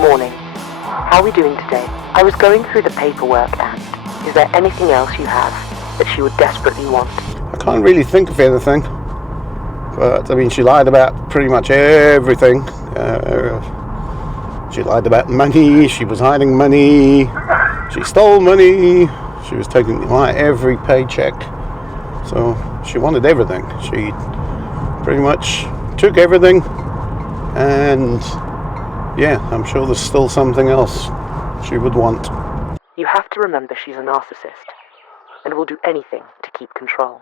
Morning. How are we doing today? I was going through the paperwork and is there anything else you have that she would desperately want? I can't really think of anything. But, I mean, she lied about pretty much everything. She lied about money, she was hiding money, she stole money, she was taking my every paycheck. So she wanted everything. She pretty much took everything, and yeah, I'm sure there's still something else she would want. You have to remember she's a narcissist and will do anything to keep control.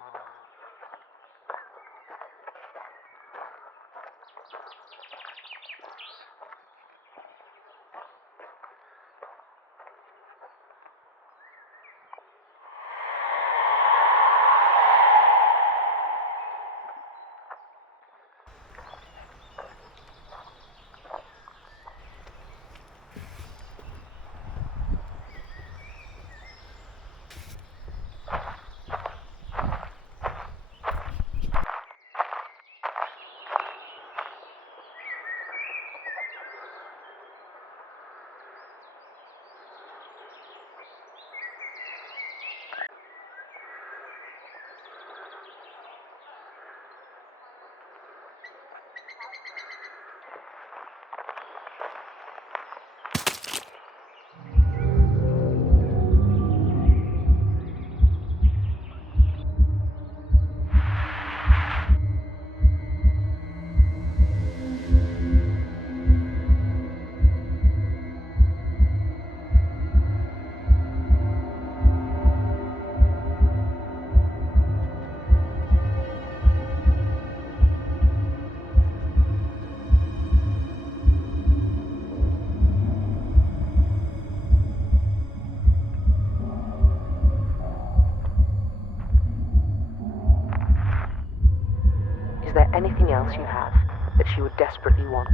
Is there anything else you have that she would desperately want?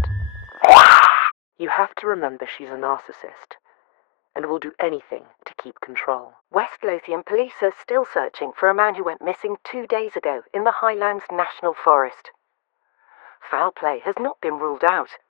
You have to remember she's a narcissist and will do anything to keep control. West Lothian police are still searching for a man who went missing 2 days ago in the Highlands National Forest. Foul play has not been ruled out.